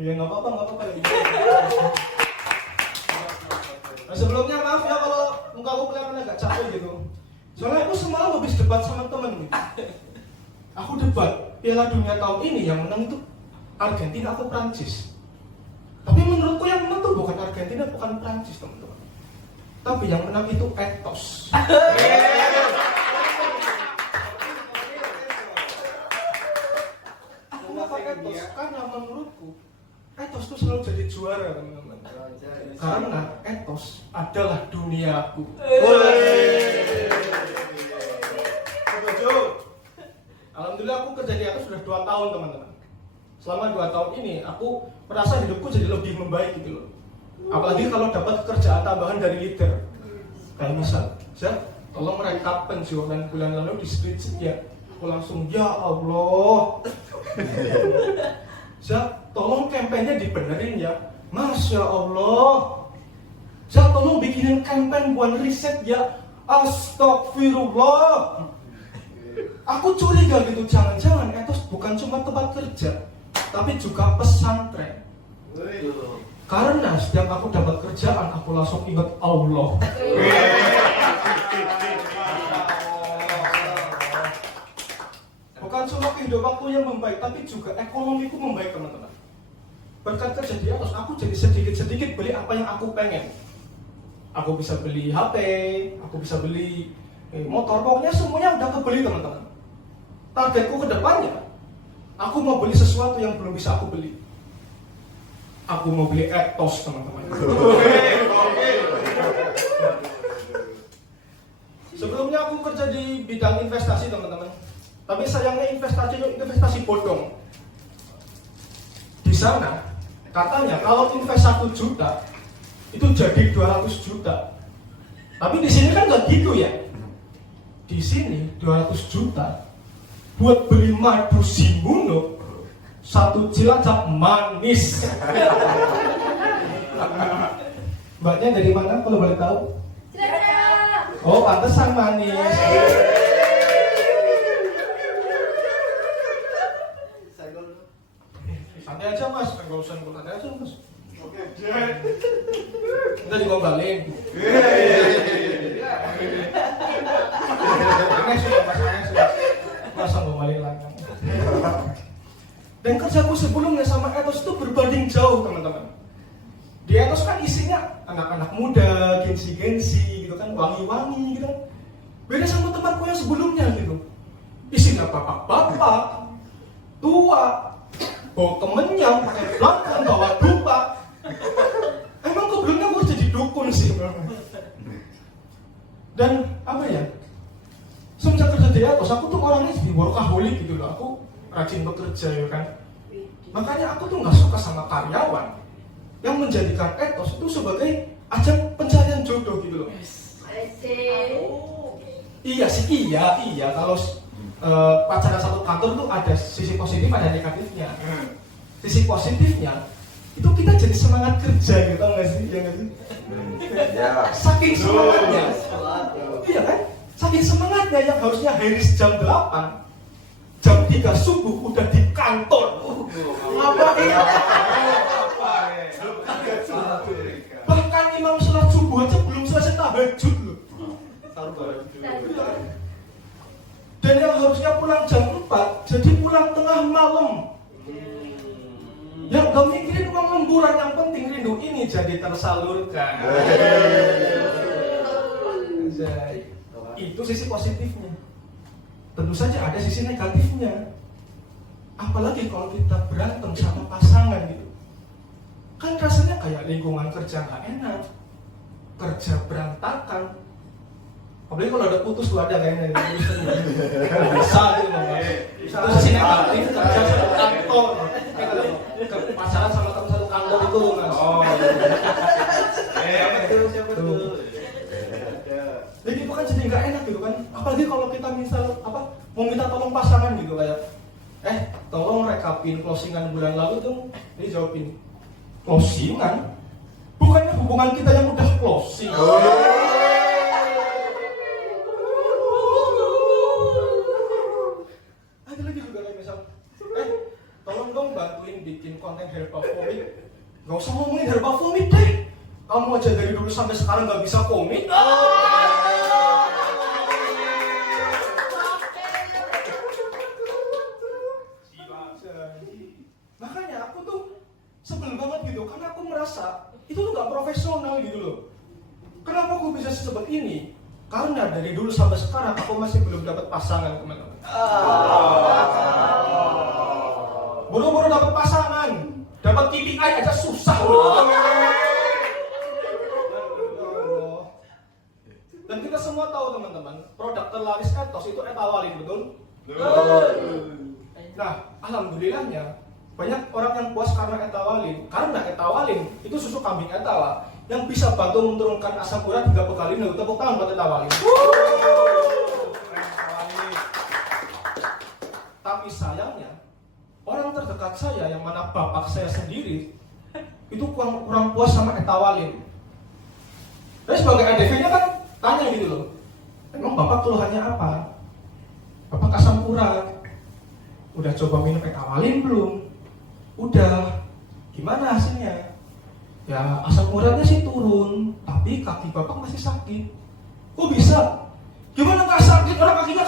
Ya nggak apa-apa. Nah, sebelumnya maaf ya kalau muka aku kelihatan agak capek gitu. Soalnya aku semalam habis debat sama temen gitu. Aku debat Piala Dunia tahun ini yang menang itu Argentina atau Prancis. Tapi menurutku yang menang tuh bukan Argentina, bukan Prancis teman-teman. Tapi yang menang itu etos. Kenapa etos? Karena menurutku etos itu selalu jadi juara teman-teman. Karena etos adalah duniaku. Alhamdulillah aku kerja di etos sudah 2 tahun teman-teman. Selama 2 tahun ini aku merasa hidupku jadi lebih membaik gitu loh. Apalagi kalau dapat kerjaan tambahan dari leader. Kayak misal, tolong rekap penjualan bulan lalu di spreadsheet ya. Aku langsung ya Allah. Tolong kampanye dibenerin ya. Masya Allah. Tolong bikinin kampanye buat riset ya. Astagfirullah. Aku curiga gitu, jangan-jangan etos bukan cuma tempat kerja, tapi juga pesantren. Karena setiap aku dapat kerjaan, aku langsung ingat Allah. Bukan cuma kehidupanku yang membaik, tapi juga ekonomiku membaik teman-teman. Berkat kerja di atas, aku jadi sedikit-sedikit beli apa yang aku pengen. Aku bisa beli HP, aku bisa beli motor, pokoknya semuanya udah kebeli teman-teman. Targetku ke depannya, aku mau beli sesuatu yang belum bisa aku beli. Aku mau beli etos teman-teman. Sebelumnya aku kerja di bidang investasi teman-teman. Tapi sayangnya investasi bodong. Di sana katanya kalau invest 1 juta itu jadi 200 juta. Tapi di sini kan nggak gitu ya. Di sini 200 juta buat beli madu Simuno 1 cilacap manis. Mbaknya dari mana kalau boleh tahu? Cilacap. Oh, pantesan manis. Santai aja mas, nggak usah ngikut santai aja mas. Oke. Kita digombalin. Aneh sih ya mas, aneh sih. Masa gombalin lagi. Dan kerjaku sebelumnya sama etos itu berbanding jauh teman-teman. Di etos kan isinya anak-anak muda, gensi-gensi gitu kan, wangi-wangi gitu kan. Beda sama tempatku yang sebelumnya gitu. Isinya bapak-bapak, tua, bawa kemenyam, pakai belakang, bawa dupa. Emang kebetulan gue jadi dukun sih. Dan apa ya? Semenjak kerja di atas, aku tuh orangnya jadi workaholic gitu loh. Aku rajin bekerja ya kan. Makanya aku tuh nggak suka sama karyawan yang menjadikan etos itu sebagai ajang pencarian jodoh gitu loh. Iya sih, iya. Kalau pacaran satu kantor tuh ada sisi positif, ada negatifnya. Sisi positifnya itu kita jadi semangat kerja gitu, tau nggak sih? Ya nggak sih? Saking semangatnya, iya kan? Saking semangatnya yang harusnya Haris jam 8, jam 3 subuh udah di kantor. Apa ya? Bahkan imam sholat subuh aja belum selesai tahajud loh. Dan yang harusnya pulang jam 4 jadi pulang tengah malam. Yang gak mikirin uang lemburan, yang penting rindu ini jadi tersalurkan. Itu sisi positifnya. Tentu saja ada sisi negatifnya. Apalagi kalau kita berantem sama pasangan gitu. Kan rasanya kayak lingkungan kerja gak enak, kerja berantakan. Apalagi kalau ada putus tuh ada kayaknya bisa gitu mas. Itu sisi negatif kerja satu kantor. Pacaran sama teman satu kantor itu mas. Oh siapa tuh? Jadi itu kan jadi nggak enak gitu kan. Apalagi kalau kita misal mau minta tolong pasangan gitu kayak tolong rekapin closingan bulan lalu dong. Dia jawabin closingan? Bukannya hubungan kita yang udah closing. Ada lagi juga kayak misal tolong dong bantuin bikin konten herbal vomit, gak usah ngomongin herbal vomit deh. Kamu aja dari dulu sampai sekarang gak bisa komit. Makanya aku tuh sebel banget gitu, karena aku merasa itu tuh gak profesional gitu loh. Kenapa aku bisa secepat ini? Karena dari dulu sampai sekarang aku masih belum dapat pasangan, teman-teman. Buru-buru dapat pasangan, dapat KPI aja susah loh. Dan kita semua tahu teman-teman, produk terlaris etos itu etawalin, betul? Nah, alhamdulillahnya banyak orang yang puas karena etawalin. Karena etawalin itu susu kambing etawa yang bisa bantu menurunkan asam urat 3 kali. Nih, tepuk tangan buat etawalin. Tapi sayangnya orang terdekat saya yang mana bapak saya sendiri itu kurang puas sama etawalin. Tapi sebagai ADV-nya kan tanya gitu loh, emang bapak keluhannya apa? Bapak asam urat. Udah coba minum etawalin belum? Udah. Gimana hasilnya? Ya asam uratnya sih turun, tapi kaki bapak masih sakit. Kok bisa? Gimana nggak sakit? Orang kakinya